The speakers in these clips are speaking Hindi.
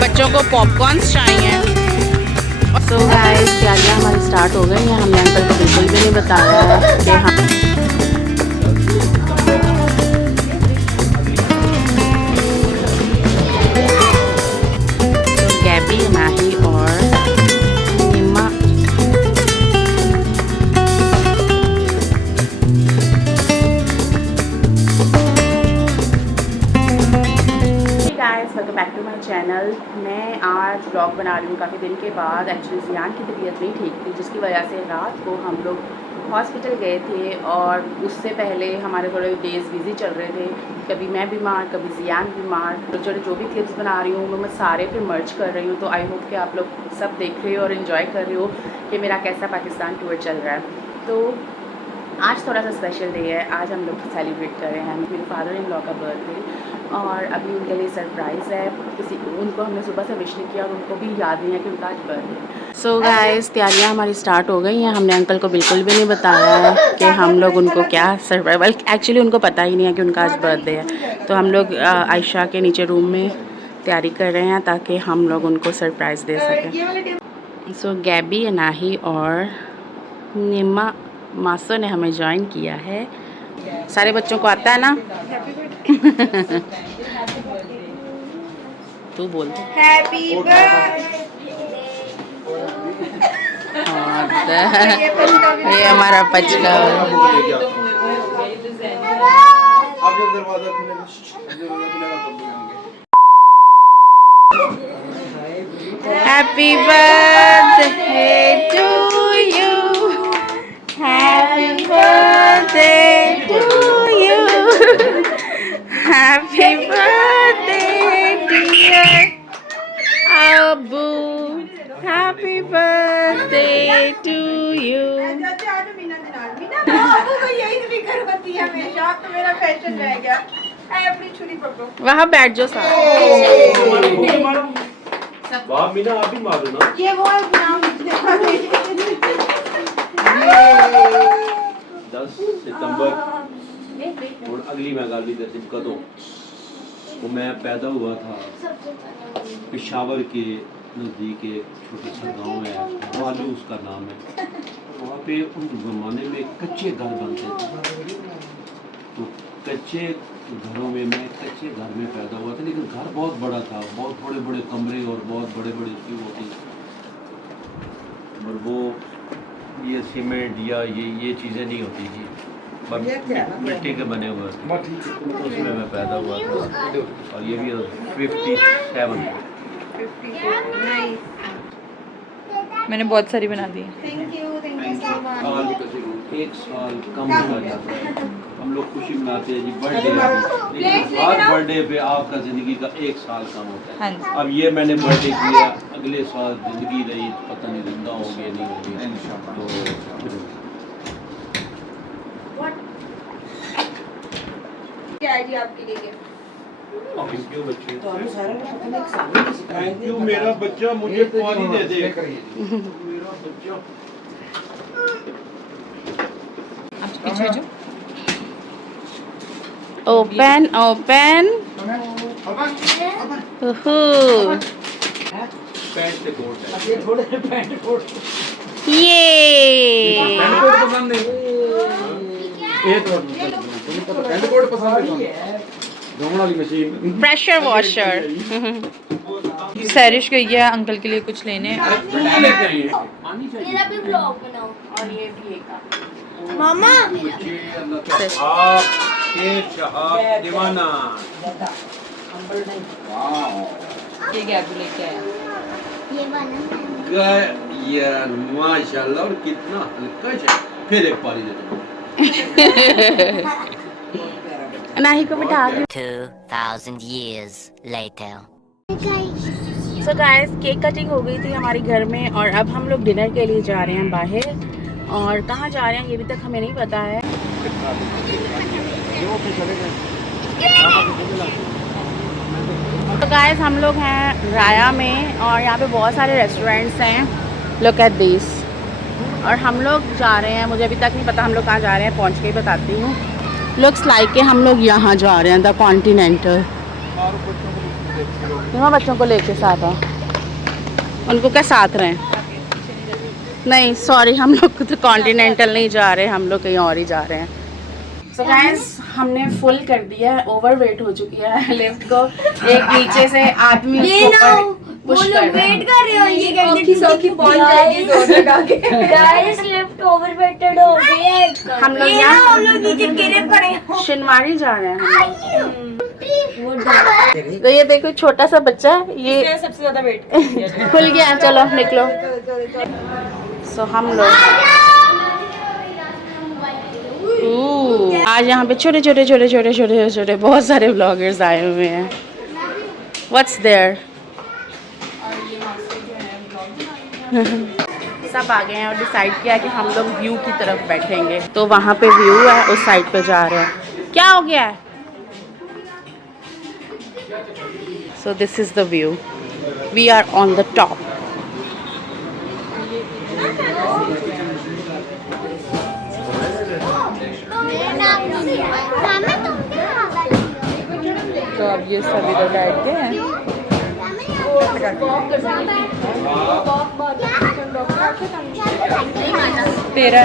बच्चों को पॉपकॉर्न्स चाहिए। सो गाइस तैयारियाँ हमारी स्टार्ट हो गई हैं। हमने अंकल को बिल्कुल भी नहीं बताया है कि हम तो गैबी, माही और Nimma guys, welcome back to my channel. मैं आज ब्लॉग बना रही हूँ काफ़ी दिन के बाद। एक्चुअली जियान की तबीयत नहीं ठीक थी, जिसकी वजह से रात को हम लोग हॉस्पिटल गए थे और उससे पहले हमारे थोड़े डेज़ बिज़ी चल रहे थे। कभी मैं बीमार, कभी जियान बीमार। तो जो भी क्लिप्स बना रही हूँ मैं सारे पे मर्ज कर रही हूँ। तो आई होप कि आप लोग सब देख रहे हो और इन्जॉय कर रहे हो कि मेरा कैसा पाकिस्तान टूर चल रहा है। तो आज थोड़ा सा स्पेशल डे है। आज हम लोग सेलिब्रेट कर रहे हैं मेरे फादर इन लॉ का बर्थडे, और अभी उनके लिए सरप्राइज़ है। उनको हमने सुबह से विश नहीं किया और उनको भी याद नहीं है कि उनका आज बर्थडे है। सो गाइस तैयारियां हमारी स्टार्ट हो गई हैं। हमने अंकल को बिल्कुल भी नहीं बताया है कि हम लोग उनको क्या सरप्राइज, एक्चुअली उनको पता ही नहीं है कि उनका आज बर्थडे है। तो हम लोग आयशा के नीचे रूम में तैयारी कर रहे हैं ताकि हम लोग उनको सरप्राइज़ दे सकें। सो गैबी, अनाही और निम्मा मासो ने हमें ज्वाइन किया है। सारे बच्चों को आता है ना? तू बोल। Happy birthday. ये हमारा पचका। Happy birthday to you, happy birthday to you, happy birthday dear Abu, happy birthday to you. वहाँ बैठ जाओ साथ। वाह मीना, आप भी मारो ना। ये वो 10 सितंबर और अगली मैं गाली दे कदों वो मैं पैदा हुआ था पेशावर के नज़दीक एक छोटे सा गांव है, वालू उसका नाम है। वहाँ पे उन ज़माने में कच्चे घर बनते थे। तो कच्चे घरों में मैं कच्चे घर में पैदा हुआ था, लेकिन घर बहुत बड़ा था, बहुत बड़े बड़े कमरे और बहुत बड़े बड़े उसकी वो थी। और वो ये सीमेंट या ये चीज़ें नहीं होती थी, पर मिट्टी के बने हुए थे। उसमें मैं पैदा हुआ था और ये भी 57। मैंने बहुत सारी बना दी। Thank you so much. एक साल कम हो जाता है। हम लोग खुशी मनाते हैं जी बर्थडे, लेकिन हर बर्थडे पे आपका ज़िंदगी का एक साल कम होता है। हाँ। अब ये मैंने बर्थडे किया, अगले साल ज़िंदगी रही, पता नहीं जिंदा होगी नहीं होगी। तो क्या आइडिया आपके लिए? थैंक यू मेरा बच्चा, मुझे पानी दे दे। मेरा बच्चा पीछे जो ओपन ओपन। पैंट से कोट है। ये प्रेशर वॉशर। सैरिश गई है अंकल के लिए कुछ लेने। मेरा भी ब्लॉग बनाओ। और ये भी एक मामा दीवाना। ये गैबू लेके आया। ये बना यार माशाल्लाह, और कितना हल्का है। फिर एक पानी दे दो। अनाही को बिठा दी। 2000 years later. So guys cake cutting हो गई थी हमारे घर में और अब हम लोग डिनर के लिए जा रहे हैं बाहर। और कहाँ जा रहे हैं ये भी तक हमें नहीं पता है। तो गाइस हम लोग हैं राया में और यहाँ पे बहुत सारे रेस्टोरेंट्स हैं। Look at this. और हम लोग जा रहे हैं, मुझे अभी तक नहीं पता हम लोग कहाँ जा रहे हैं, पहुँच के ही बताती हूँ। लुक्स लाइक के हम लोग यहाँ जा रहे हैं, द कॉन्टिनेंटल। दोनों बच्चों को लेके साथ आओ, उनको क्या साथ रहें? नहीं सॉरी, हम लोग तो कॉन्टिनेंटल नहीं जा रहे, हम लोग कहीं और ही जा रहे हैं। सो गाइस हमने फुल कर दिया है, ओवर वेट हो चुकी है लिफ्ट को। एक नीचे से आदमी पुश कर रहे हो, ये कहते सौखी पहुंच जाएगी दो जगह के। गाइस लिफ्ट ओवरवेटेड हो गई है। हम लोग ये यहाँ हम लोग नीचे गिरे पड़े हैं। शिनवारी जा रहे हैं हम लोग। तो ये देखो छोटा सा बच्चा है, ये सबसे ज्यादा वेट खुल गया, चलो निकलो। सो हम लोग आज यहाँ पे छोटे छोटे छोटे छोटे छोटे छोटे बहुत सारे व्लॉगर्स आए हुए हैं। What's there? सब आ गए हैं और डिसाइड किया कि हम लोग व्यू की तरफ बैठेंगे। तो वहाँ पे व्यू है, उस साइड पे जा रहे हैं। क्या हो गया है? So this is the view, we are on the top. तो अब ये सभी लोग बैठ गए हैं। तेरा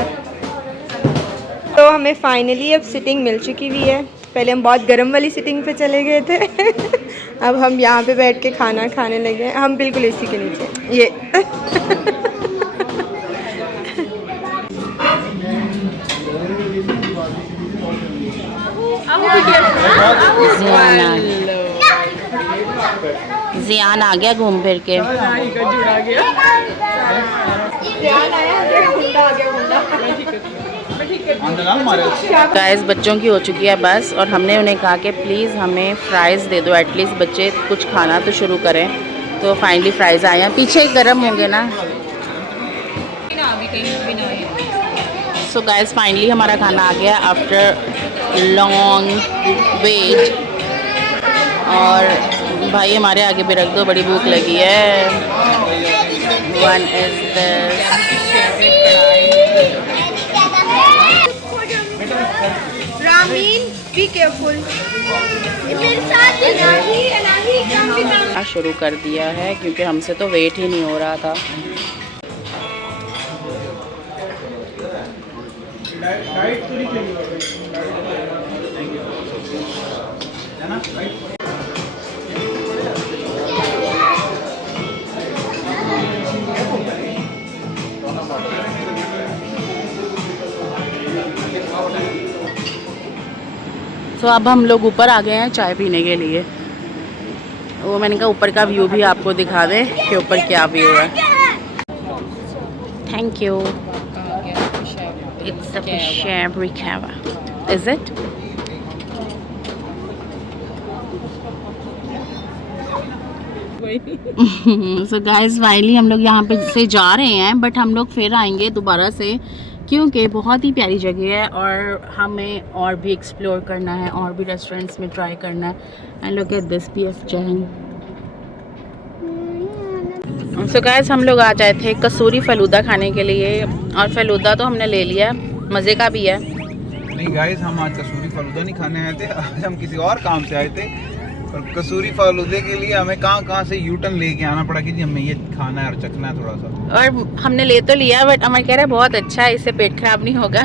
तो हमें फाइनली अब सिटिंग मिल चुकी हुई है। पहले हम बहुत गर्म वाली सिटिंग पे चले गए थे। अब हम यहाँ पे बैठ के खाना खाने लगे हैं। हम बिल्कुल एसी के नीचे ये जियान आ गया घूम फिर के। गाइस बच्चों की हो चुकी है बस, और हमने उन्हें कहा कि प्लीज़ हमें फ़्राइज़ दे दो, एटलीस्ट बच्चे कुछ खाना तो शुरू करें। तो फाइनली फ़्राइज़ आए हैं, पीछे गर्म होंगे ना। सो गाइस फाइनली हमारा खाना आ गया आफ्टर लॉन्ग वेट। और भाई हमारे आगे भी रख दो, बड़ी भूख लगी है। One is this. Ramin be careful. शुरू कर दिया है क्योंकि हमसे तो वेट ही नहीं हो रहा था। तो अब हम लोग ऊपर आ गए हैं चाय पीने के लिए। वो मैंने कहा ऊपर का व्यू भी आपको दिखा दें कि ऊपर क्या व्यू है। Thank you. It's a Peshawari kava. Is it? So guys finally हम लोग यहाँ पे से जा रहे हैं, बट हम लोग फिर आएंगे दोबारा से क्योंकि बहुत ही प्यारी जगह है और हमें और भी एक्सप्लोर करना है और भी रेस्टोरेंट्स में ट्राई करना है। And look at this PF Jain. So guys हम लोग आ जाए थे कसूरी फलूदा खाने के लिए, और फलूदा तो हमने ले लिया, मज़े का भी है। नहीं गाइस हम आज कसूरी फलूदा नहीं खाने आए थे, आज हम किसी और काम से आए थे। और कसूरी फलूदे के लिए हमें कहाँ से यू टर्न लेके आना पड़ा कि जी हमें ये खाना है और चखना है थोड़ा सा। और हमने ले तो लिया, बट अमर कह रहा है बहुत अच्छा है, इससे पेट खराब नहीं होगा।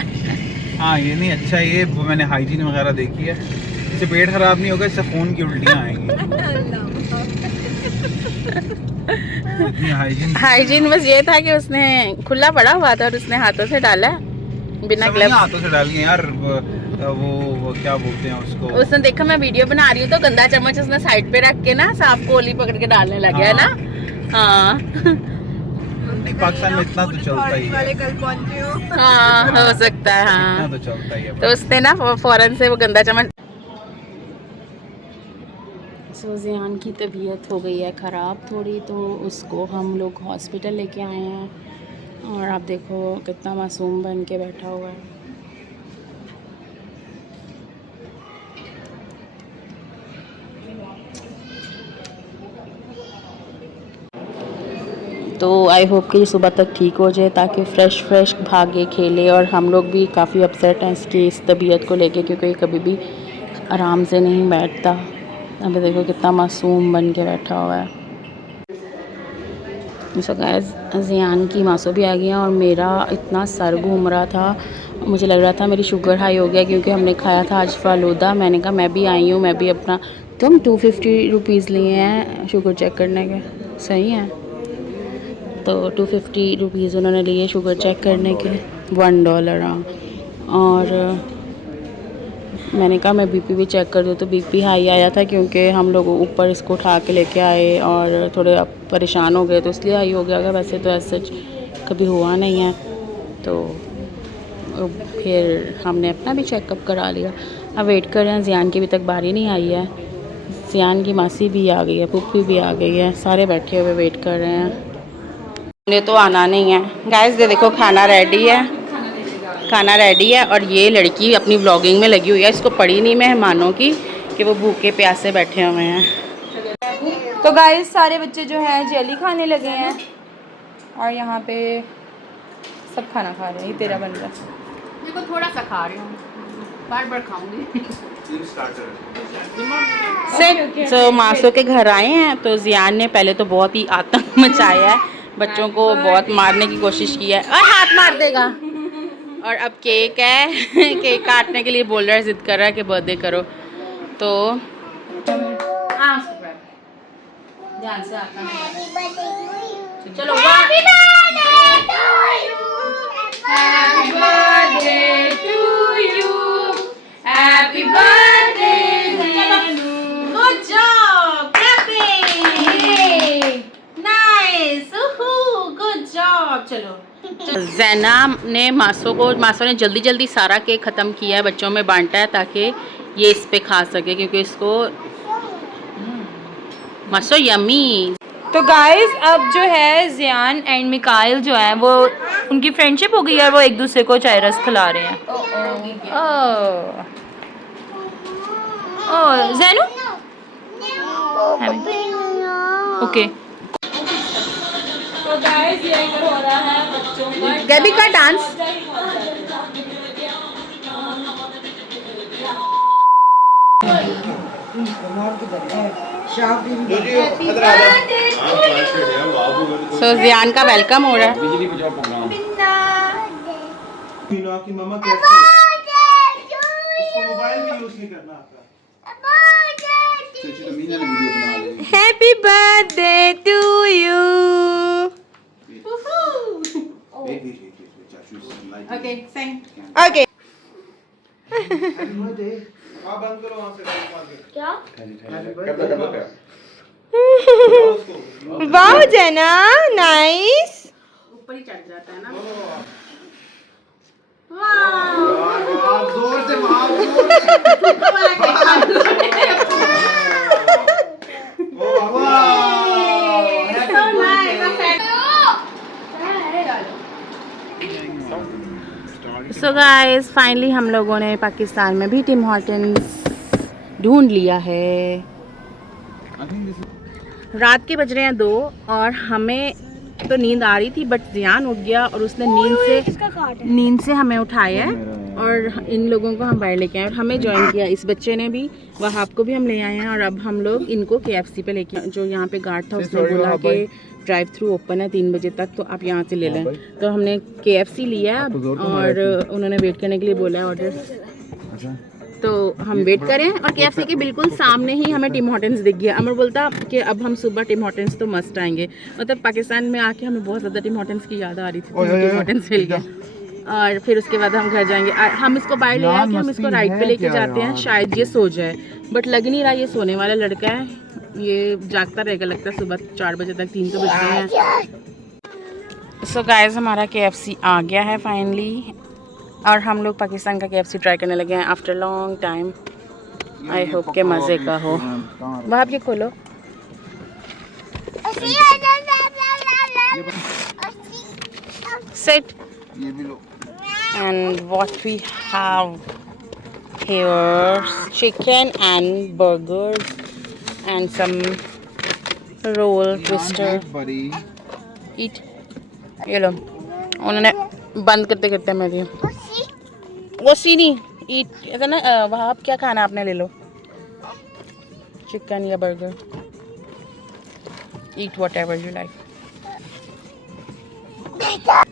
हाँ ये नहीं अच्छा है, ये मैंने हाइजीन वगैरह देखी है, इससे पेट खराब नहीं होगा, इससे खून की उल्टियाँ आएंगी। हाइजीन बस ये था कि उसने खुला पड़ा हुआ था और उसने हाथों से डाला बिना ग्लव्स। हाथों से डाल के यार वो क्या बोलते हैं उसको। उसने देखा मैं वीडियो बना रही हूँ तो गंदा चम्मच उसने साइड पे रख के ना साफ कोली पकड़ के डालने लग गया ना। हाँ पाकिस्तान में इतना तो चलता ही है। कल पहुंचे हो। हाँ हो सकता है। हाँ इतना तो चलता ही है। तो उसने ना फौरन से वो गंदा चम्मच। सो जियान की तबीयत हो गई है ख़राब थोड़ी, तो उसको हम लोग हॉस्पिटल लेके आए हैं। और आप देखो कितना मासूम बन के बैठा हुआ है। तो आई होप कि ये सुबह तक ठीक हो जाए ताकि फ़्रेश भागे खेले। और हम लोग भी काफ़ी अपसेट हैं इसकी इस तबीयत को लेके, क्योंकि ये कभी भी आराम से नहीं बैठता। अभी देखो कितना मासूम बन के बैठा हुआ है। सो गाइस, ज़ियान की मासू भी आ गई हैं और मेरा इतना सर घूम रहा था, मुझे लग रहा था मेरी शुगर हाई हो गया, क्योंकि हमने खाया था आज फ़ालूदा। मैंने कहा मैं भी आई हूँ, मैं भी अपना। तुम 250 रुपीज़ लिए हैं शुगर चेक करने के, सही है? तो 250 रुपीज़ उन्होंने लिए शुगर चेक करने के, $1। हाँ, और मैंने कहा मैं बीपी भी चेक कर दूँ, तो बीपी हाई आया था क्योंकि हम लोग ऊपर इसको उठा के लेके आए और थोड़े परेशान हो गए, तो इसलिए हाई हो गया। वैसे तो ऐसा कभी हुआ नहीं है। तो फिर हमने अपना भी चेकअप करा लिया। अब वेट कर रहे हैं, ज़ियान की अभी तक बारी नहीं आई है। ज़ियान की मासी भी आ गई है, पुप्पी भी आ गई है, सारे बैठे हुए वेट कर रहे हैं। मुझे तो आना नहीं है। गाइस ये देखो खाना रेडी है, खाना रेडी है। और ये लड़की अपनी व्लॉगिंग में लगी हुई है, इसको पड़ी नहीं मेहमानों की कि वो भूखे प्यासे बैठे हुए हैं। तो गाइस सारे बच्चे जो हैं जेली खाने लगे हैं और यहाँ पे सब खाना खा रहे हैं। ये तेरा बन रहा है। देखो थोड़ा सा खा रही हूँ, बार खाऊंगी। तो मासो के घर आए हैं, तो ज़ियान ने पहले तो बहुत ही आतंक मचाया है, बच्चों को बहुत मारने की कोशिश की है और हाथ मार देगा। और अब केक है, केक काटने के लिए बोल रहा है, ज़िद कर रहा है कि बर्थडे करो। तो ध्यान से आता है। चलो happy birthday to you, happy birthday, good job, clapping, nice, good job. चलो ज़ैना ने मासो ने जल्दी सारा केक ख़त्म किया है, बच्चों में बांटा है ताकि ये इस पे खा सके, क्योंकि इसको मासो यम्मी। तो गाइस अब जो है ज़ियान एंड मिकाइल जो है वो उनकी फ्रेंडशिप हो गई है, वो एक दूसरे को चाय रस खिला रहे हैं। ओह ज़ैनू ओके। तो गाइस ये हो रहा है बच्चों का गैबी का डांस। सो ज़ियान का वेलकम हो रहा है। बिजली बचाओ प्रोग्राम। आपकी मामा कैसी है? उसको मोबाइल भी यूज नहीं करना आता। Happy birthday to you. Okay sing. Okay आप बंद करो वहां से। क्या? वाह जना, नाइस। ऊपर ही चढ़ जाता है ना। आप जोर से मारो। सो गाइस फाइनली हम लोगों ने पाकिस्तान में भी टिम हॉर्टन्स ढूंढ लिया है। रात के बज रहे हैं 2 और हमें तो नींद आ रही थी, बट ज़ियान उठ गया और उसने नींद से हमें उठाया और इन लोगों को हम बाहर लेके आए और हमें ज्वाइन किया। इस बच्चे ने भी, वहाब को भी हम ले आए हैं और अब हम लोग इनको KFC पे लेके, जो यहाँ पे गार्ड था उसने बोला कि ड्राइव थ्रू ओपन है 3 बजे तक, तो आप यहाँ से ले लें। तो हमने KFC लिया और उन्होंने वेट करने के लिए बोला है ऑर्डर। तो हम वेट करें और KFC के बिल्कुल सामने ही हमें टिम हॉर्टन्स दिख गया। अमर बोलता कि अब हम सुबह टिम हॉर्टन्स तो मस्ट आएंगे। मतलब पाकिस्तान में आके हमें बहुत ज़्यादा टिम हॉर्टन्स की याद आ रही थी, टिम हॉर्टन्स मिल गया। और फिर उसके बाद हम घर जाएंगे। हम इसको बाहर ले आए कि हम इसको राइड पे लेके जाते हैं, शायद ये सो जाए, बट लग नहीं रहा ये सोने वाला लड़का है, ये जागता रहेगा लगता है सुबह 4 बजे तक, 3 तो बजते हैं। सो गाइस हमारा KFC आ गया है फाइनली और हम लोग पाकिस्तान का KFC ट्राई करने लगे हैं after long time. I hope के मज़े का हो। वहाँ आप ये खोलो। Sit. And what we have here, chicken and burgers and some roll twister. buddy. ईट। ये लो, उन्होंने बंद करते करते मेरी वो सीनी ईट ऐसा ना। वहाँ क्या खाना आपने ले लो, चिकन या burger, eat what ever you like.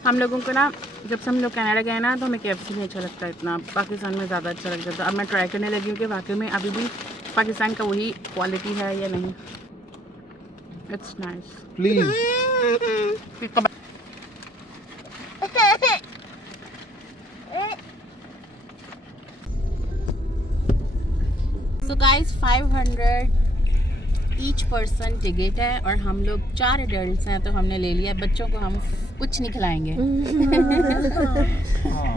हम लोगों को ना जब से हम लोग कनाडा गए ना तो हमें KFC नहीं अच्छा लगता इतना, पाकिस्तान में ज़्यादा अच्छा लगता था। अब मैं ट्राई करने लगी हूँ कि वाकई में अभी भी पाकिस्तान का वही क्वालिटी है या नहीं। It's nice. Please so guys 500 each person ticket है और हम लोग 4 एडल्ट हैं तो हमने ले लिया। बच्चों को हम कुछ नहीं खिलाएंगे।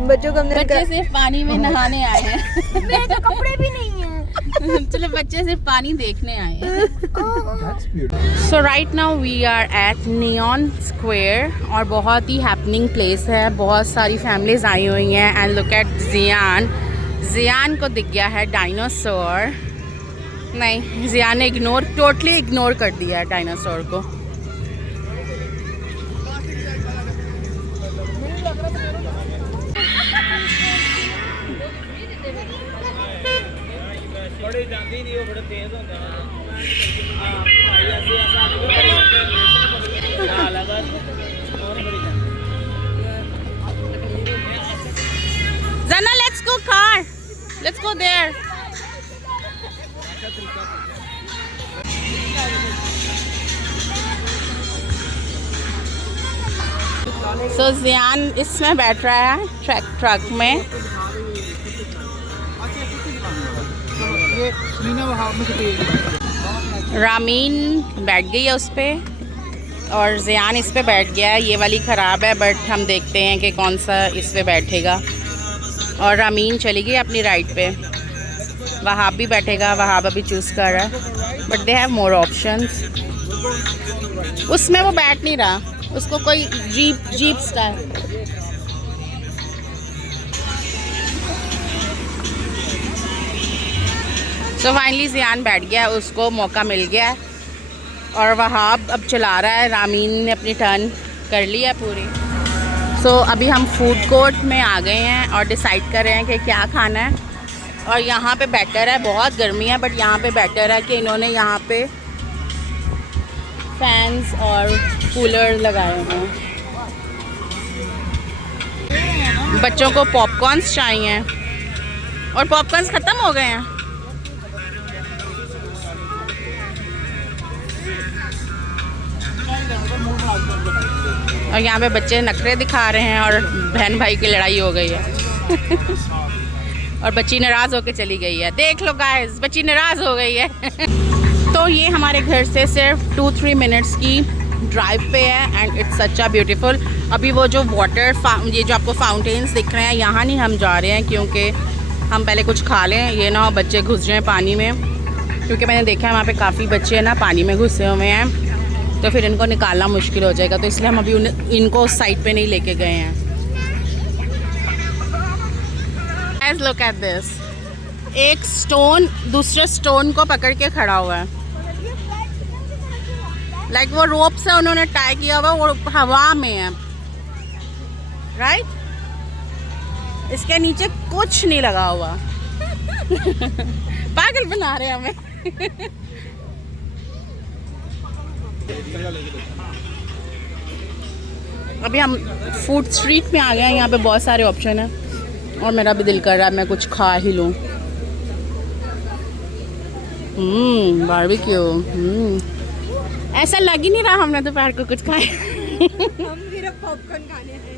बच्चों को हमने बच्चे सिर्फ पानी में नहाने आए हैं। मेरे तो कपड़े भी नहीं हैं। चलो बच्चे सिर्फ पानी देखने आए हैं। So right now we are at neon square और बहुत ही हैपनिंग प्लेस है, बहुत सारी फैमिलीज आई हुई हैं। एंड लुक एट जियान को दिख गया है डायनासोर। नहीं, जियान ने टोटली इग्नोर कर दिया है डायनासोर को। Zana, let's go car. Let's go there. So जियान इसमें बैठ रहा है ट्रक में। रामीन बैठ गई है उस पर और जियान इस पे बैठ गया है। ये वाली ख़राब है बट हम देखते हैं कि कौन सा इस पे बैठेगा। और रामीन चली गई अपनी राइड पे। वहाब भी बैठेगा, वहाब अभी चूज़ कर रहा है but they have more options. उसमें वो बैठ नहीं रहा, उसको कोई जीप स्टाइल। सो फाइनली जियान बैठ गया, उसको मौका मिल गया और वहाब अब चला रहा है। रामीन ने अपनी टर्न कर ली है पूरी। सो अभी हम फूड कोर्ट में आ गए हैं और डिसाइड कर रहे हैं कि क्या खाना है। और यहाँ पे बेटर है, बहुत गर्मी है बट यहाँ पे बेटर है कि इन्होंने यहाँ पे फैंस और कूलर लगाए हैं। बच्चों को पॉपकॉर्न्स चाहिए और पॉपकॉर्न्स ख़त्म हो गए हैं। और यहाँ पे बच्चे नखरे दिखा रहे हैं और बहन भाई की लड़ाई हो गई है। और बच्ची नाराज़ होके चली गई है। देख लो गाइस, बच्ची नाराज़ हो गई है। तो ये हमारे घर से सिर्फ 2-3 मिनट्स की ड्राइव पे है and it's such a beautiful. अभी वो जो ये जो आपको फाउंटेन्स दिख रहे हैं यहाँ नहीं हम जा रहे हैं क्योंकि हम पहले कुछ खा लें, ये ना हो बच्चे घुस जाएँ पानी में। क्योंकि मैंने देखा है वहाँ पे काफ़ी बच्चे ना पानी में घुसे हुए हैं तो फिर इनको निकालना मुश्किल हो जाएगा। तो इसलिए हम अभी इनको उस साइड पे नहीं लेके गए हैं। Guys, look at this. एक स्टोन दूसरे स्टोन को पकड़ के खड़ा हुआ है। लाइक वो रोप से उन्होंने टाई किया हुआ, वो हवा में है, राइट? इसके नीचे कुछ नहीं लगा हुआ। पागल बना रहे हैं हमें। अभी हम फूड स्ट्रीट में आ गए हैं। यहाँ पे बहुत सारे ऑप्शन हैं और मेरा भी दिल कर रहा है मैं कुछ खा ही लूँ। बारबेक्यू। ऐसा लग ही नहीं रहा हमने दोपहर को कुछ खाया। हम सिर्फ पॉपकॉर्न खाने आए हैं।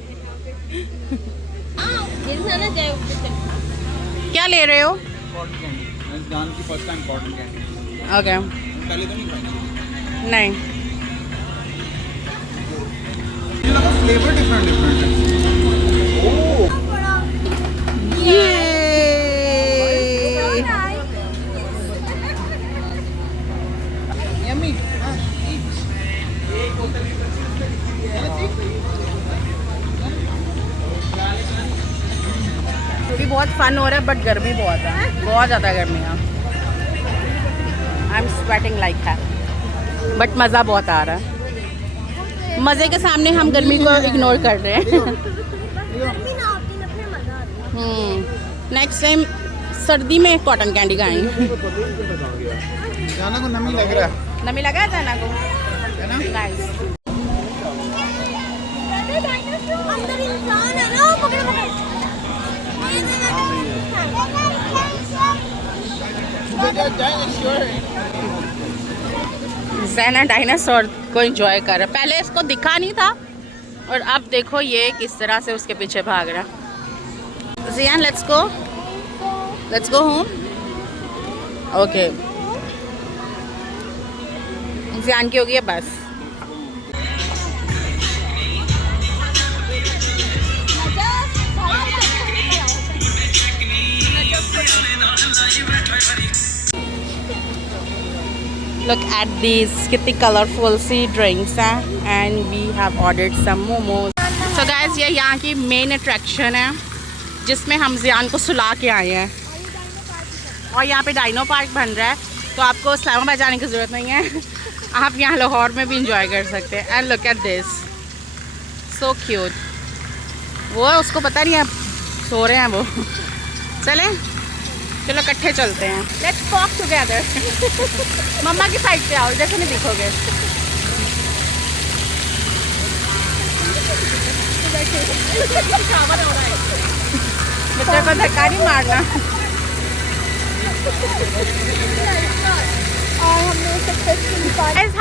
क्या ले रहे हो? ओके। नहीं, फ्लेवर डिफरेंट यम्मी। भी बहुत फन हो रहा है बट गर्मी बहुत है, बहुत ज़्यादा गर्मी है। आई एम स्वेटिंग लाइक है बट मज़ा बहुत आ रहा है। मज़े के सामने हम गर्मी को इग्नोर कर रहे हैं। गर्मी ना होती ना फिर मजा आता। नेक्स्ट टाइम सर्दी में कॉटन कैंडी खाएंगे। जाना को नमी लग रहा है। नमी लगा था ना को है ना? गाइस। अंदर इंसान है ना, पकड़ पकड़। ज़ैना डायनासोर को एंजॉय कर रहा है। पहले इसको दिखा नहीं था और अब देखो ये किस तरह से उसके पीछे भाग रहा। Zian let's go home. Okay Zian की होगी है बस। Look at these कितनी कलरफुल सी ड्रिंक्स हैं and we have ordered some momos. So guys ये यहाँ की मेन अट्रैक्शन है जिसमें हम ज़ियान को सुला के आए हैं और यहाँ पे डाइनो पार्क बन रहा है तो आपको इस्लामाबाद जाने की ज़रूरत नहीं है, आप यहाँ लाहौर में भी इंजॉय कर सकते हैं। And look at this so cute. वो उसको पता नहीं है सो रहे हैं वो। चलें चलो इकट्ठे चलते हैं। Let's walk together. मम्मा की साइड पे आओ, जैसे नहीं दिखोगे। बच्चे को धक्का नहीं मारना।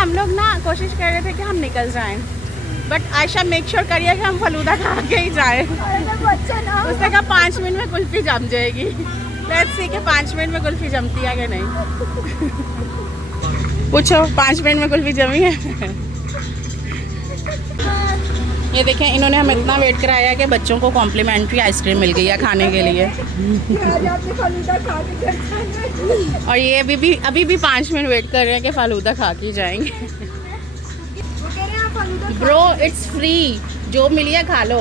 हम लोग ना कोशिश कर रहे थे कि हम निकल जाएं, बट आयशा मेक श्योर करिए कि हम फलूदा खा के ही जाएं। उसने कहा 5 मिनट में कुल्फी जम जाएगी। लेट्स सी कि 5 मिनट में कुल्फी जमती है कि नहीं। पूछो 5 मिनट में कुल्फी जमी है? ये देखें इन्होंने हमें इतना वेट कराया है कि बच्चों को कॉम्प्लीमेंट्री आइसक्रीम मिल गई है खाने के लिए। और ये अभी भी 5 मिनट वेट कर रहे हैं कि फालूदा खा के जाएंगे। ब्रो इट्स फ्री, जो मिली है खा लो।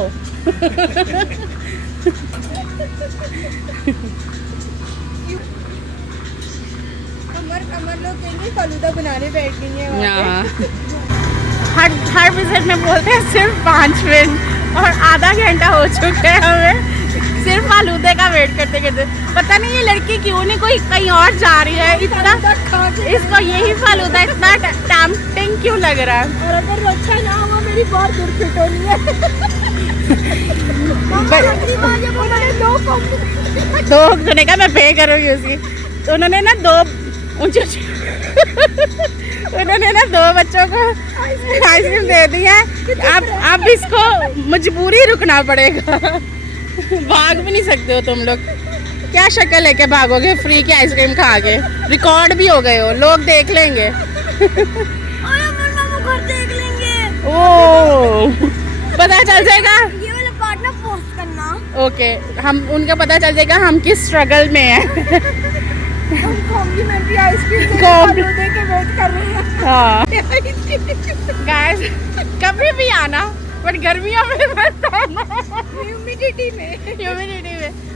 कमर लोग कहेंगे फालूदा बनाने बैठ गई है। हर विजिट में बोलते हैं सिर्फ 5 मिनट और आधा घंटा हो चुका है हमें सिर्फ फालूदे का वेट करते करते। पता नहीं ये लड़की क्यों नहीं कोई कहीं और जा रही है, इतना इसको यही फालूदा इतना टेम्पटिंग क्यों लग रहा है। और अगर अच्छा ना हुआ मेरी बहुत दूर फिट होनी है। दो सुने का मैं पे करूँगी उसकी। तो उन्होंने ना उन्होंने ना 2 बच्चों को आइसक्रीम दे दी है। अब इसको मजबूरी रुकना पड़ेगा। भाग भी नहीं सकते हो तुम लोग। क्या शक्ल लेके भागोगे फ्री की आइसक्रीम खा के? रिकॉर्ड भी हो गए हो, लोग देख लेंगे। देख लेंगे। ओ पता चल जाएगा। ये वाला पार्ट ना पोस्ट करना। ओके हम उनका पता चल जाएगा हम किस स्ट्रगल में हैं। कॉम्प्लीमेंट्री आइसक्रीम फालूदे के वेट कर रहे हैं। हाँ गाइस कभी भी आना बट गर्मियों में मत आना। ह्यूमिडिटी में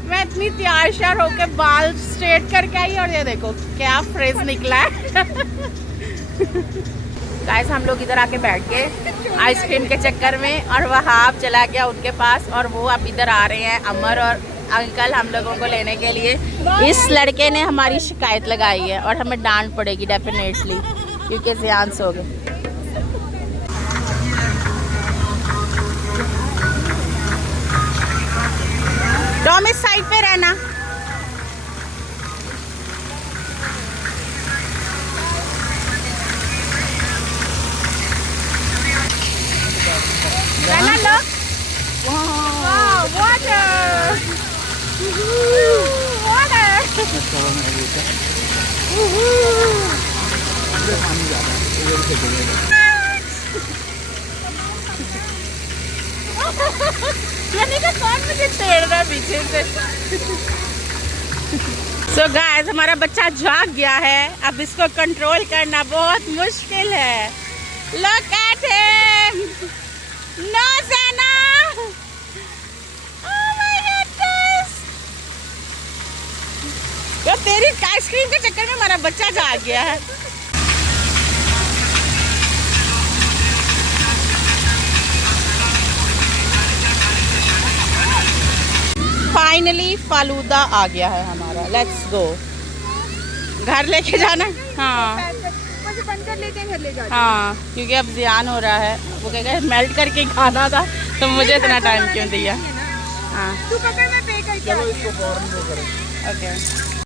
मैं इतनी तैयार श्यार होकर बाल स्ट्रेट करके आई और ये देखो क्या फ्रेज निकला है। गाइस हम लोग इधर आके बैठ गए आइसक्रीम के चक्कर में और वहाब चला गया उनके पास और वो अब इधर आ रहे हैं अमर और अंकल हम लोगों को लेने के लिए। इस लड़के ने हमारी शिकायत लगाई है और हमें डांट पड़ेगी डेफिनेटली क्योंकि ज़ियान सो गए। डॉम इस साइड पे रहना। रहना लो। वाह वाटर कौन मुझे छेड़ रहा है पीछे से। सो गाइस हमारा बच्चा जाग गया है, अब इसको कंट्रोल करना बहुत मुश्किल है। Look at him! No Zana! Oh my goodness! तो तेरी आइसक्रीम के चक्कर में हमारा बच्चा जाग गया है। फाइनली फालूदा आ गया है हमारा। Let's go. घर लेके जाना। हाँ हाँ, क्योंकि अब ज़ियान हो रहा है। वो कहेगा मेल्ट करके खाना था, तो मुझे इतना टाइम क्यों दिया। हाँ तू पकड़, मैं पे करके चलो इसको फौरन वो करें। ओके।